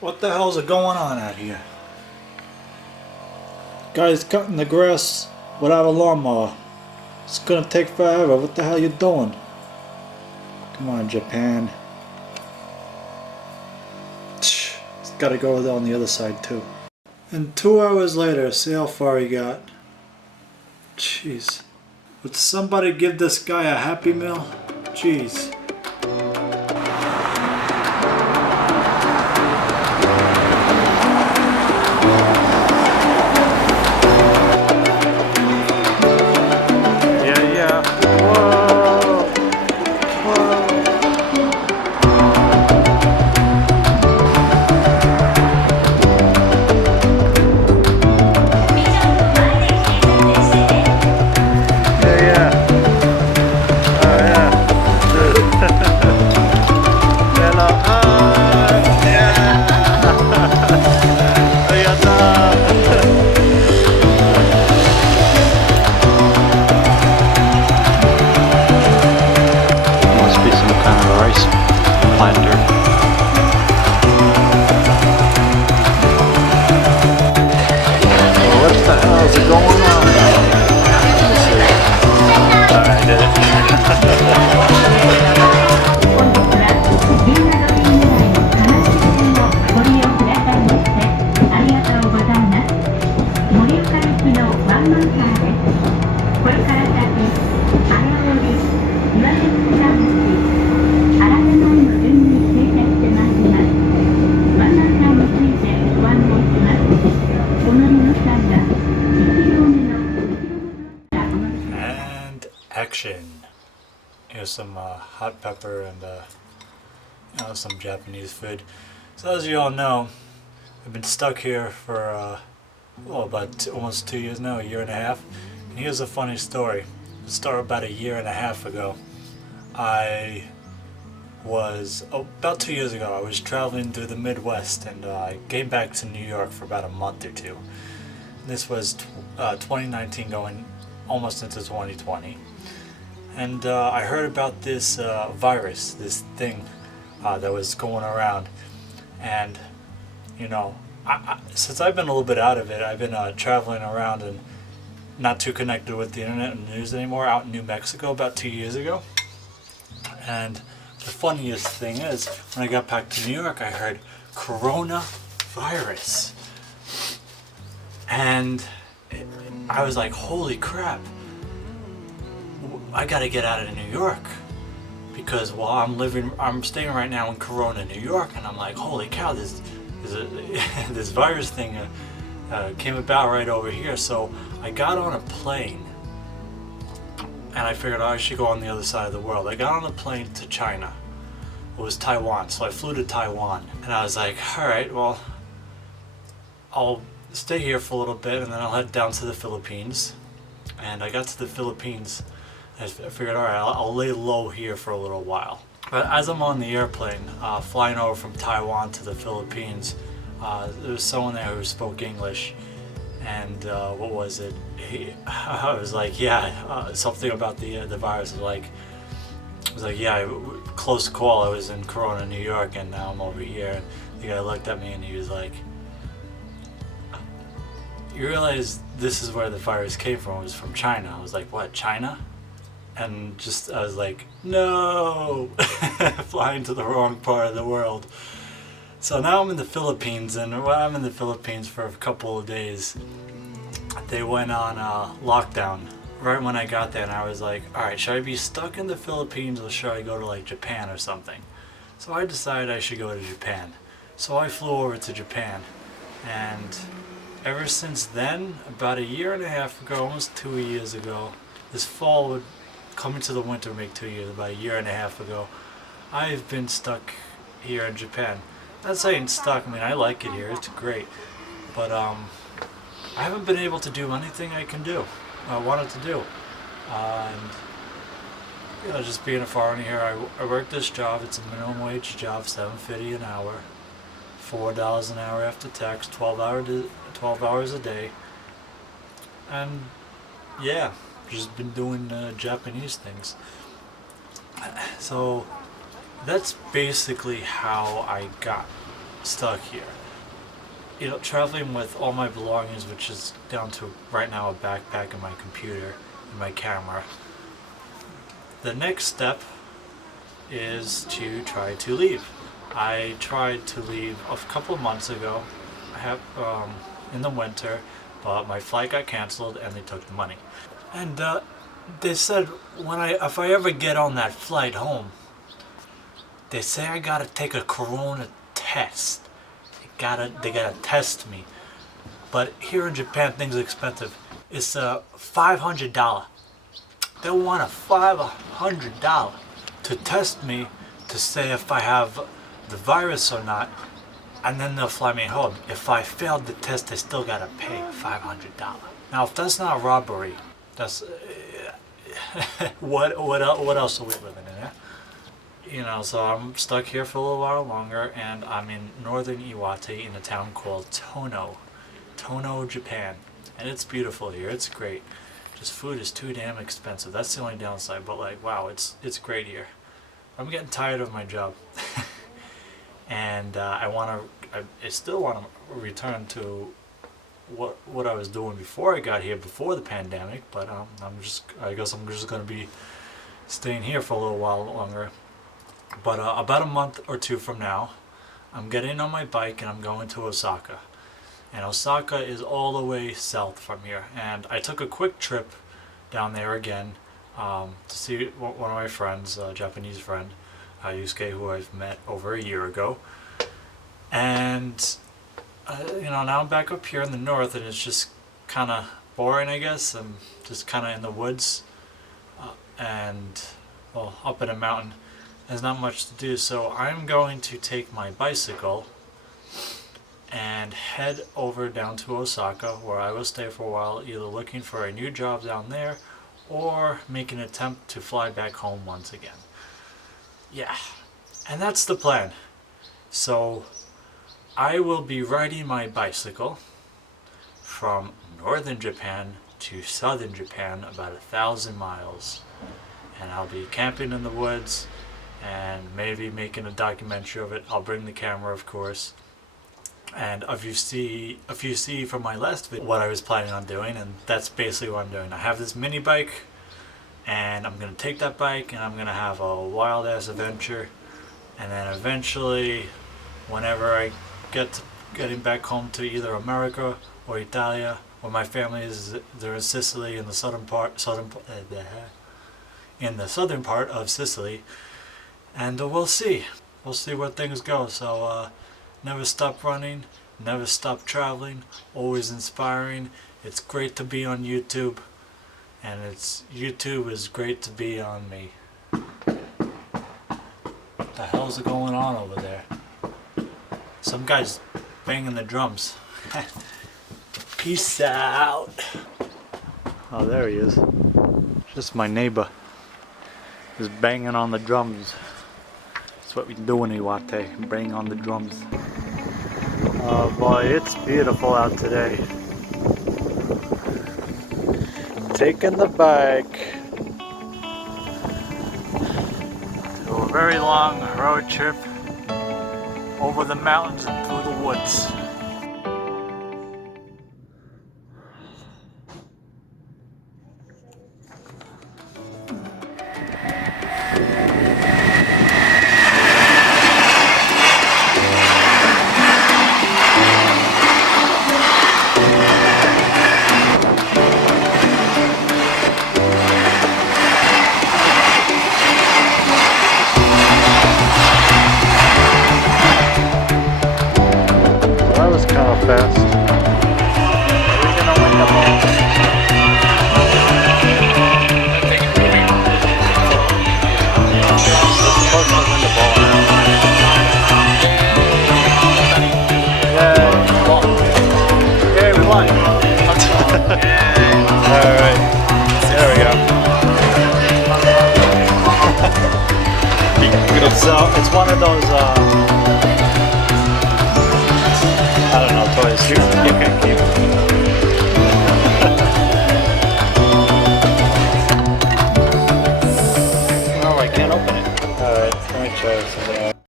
What the hell's going on out here? Guy's cutting the grass without a lawnmower. It's gonna take forever. What the hell you doing? Come on, Japan. It's gotta go on the other side too. And 2 hours later, see how far he got. Jeez. Would somebody give this guy a Happy Meal? Jeez. Action. Here's some hot pepper and some Japanese food. So as you all know, I've been stuck here for about almost 2 years now, a year and a half. And here's a funny story. It started about a year and a half ago. About 2 years ago, I was traveling through the Midwest, and I came back to New York for about a month or two. This was 2019 going almost into 2020. And I heard about this virus, this thing that was going around. And, you know, since I've been a little bit out of it, I've been traveling around and not too connected with the internet and news anymore, out in New Mexico about 2 years ago. And the funniest thing is, when I got back to New York, I heard coronavirus. And I was like, holy crap. I gotta get out of New York, because I'm staying right now in Corona, New York, and I'm like, holy cow, this virus thing came about right over here. So I got on a plane, and I figured I should go on the other side of the world. I got on a plane to China. It was Taiwan, so I flew to Taiwan, and I was like, all right, well, I'll stay here for a little bit, and then I'll head down to the Philippines. And I got to the Philippines. I figured, all right, I'll lay low here for a little while. But as I'm on the airplane, flying over from Taiwan to the Philippines, there was someone there who spoke English, and what was it? I was like, yeah, something about the virus. I was like, yeah, close call. I was in Corona, New York, and now I'm over here. And the guy looked at me and he was like, you realize this is where the virus came from? It was from China. I was like, what, China? And I was like, no, flying to the wrong part of the world. So now I'm in the Philippines, and while I'm in the Philippines for a couple of days, they went on lockdown right when I got there, and I was like, all right, should I be stuck in the Philippines, or should I go to like Japan or something? So I decided I should go to Japan. So I flew over to Japan, and ever since then, about a year and a half ago, almost 2 years ago, this fall coming to the winter would make 2 years, about a year and a half ago, I've been stuck here in Japan. Not saying stuck, I mean, I like it here, it's great, but I haven't been able to do anything I wanted to do. And you know, just being a foreigner here, I work this job. It's a minimum wage job, $7.50 an hour, $4 an hour after tax, 12 hours a day, and yeah, just been doing Japanese things. So that's basically how I got stuck here. You know, traveling with all my belongings, which is down to right now a backpack and my computer and my camera. The next step is to try to leave. I tried to leave a couple of months ago. I have in the winter, but my flight got canceled and they took the money. And they said if I ever get on that flight home, they say I gotta take a corona test. They gotta test me. But here in Japan, things are expensive. It's $500. They want $500 to test me to say if I have the virus or not, and then they'll fly me home. If I failed the test, I still gotta pay $500. Now, if that's not robbery, that's what else are we living in? Eh? You know, so I'm stuck here for a little while longer, and I'm in northern Iwate in a town called Tono, Japan, and it's beautiful here. It's great. Just food is too damn expensive. That's the only downside. But like, wow, it's great here. I'm getting tired of my job, and I still want to return to what I was doing before I got here, before the pandemic. But I guess I'm just gonna be staying here for a little while longer. But about a month or two from now, I'm getting on my bike and I'm going to Osaka. And Osaka is all the way south from here. And I took a quick trip down there again to see one of my friends, a Japanese friend, Yusuke, who I've met over a year ago. And you know, now I'm back up here in the north, and it's just kind of boring, I guess. I'm just kind of in the woods and up in a mountain. There's not much to do, so I'm going to take my bicycle and head over down to Osaka, where I will stay for a while, either looking for a new job down there or make an attempt to fly back home once again. Yeah, and that's the plan. So I will be riding my bicycle from northern Japan to southern Japan, about 1,000 miles, and I'll be camping in the woods and maybe making a documentary of it. I'll bring the camera, of course. And if you see from my last video what I was planning on doing, and that's basically what I'm doing. I have this mini bike, and I'm gonna take that bike and I'm gonna have a wild ass adventure, and then eventually, whenever I getting back home to either America or Italia, where my family is, they're in Sicily, in the southern part of Sicily. And we'll see where things go. So never stop running, never stop traveling, always inspiring. It's great to be on YouTube, and YouTube is great to be on me. What the hell's going on over there? Some guy's banging the drums. Peace out. Oh, there he is. Just my neighbor. He's banging on the drums. That's what we do in Iwate, bang on the drums. Oh boy, it's beautiful out today. Taking the bike to a very long road trip over the mountains and through the woods. Fast. Are we gonna win the ball? We're supposed to win the ball now. Yay, we won. Alright. There we go. It's one of those I don't know, toys. You can keep it. Oh, I can't open it. Alright, let me try something.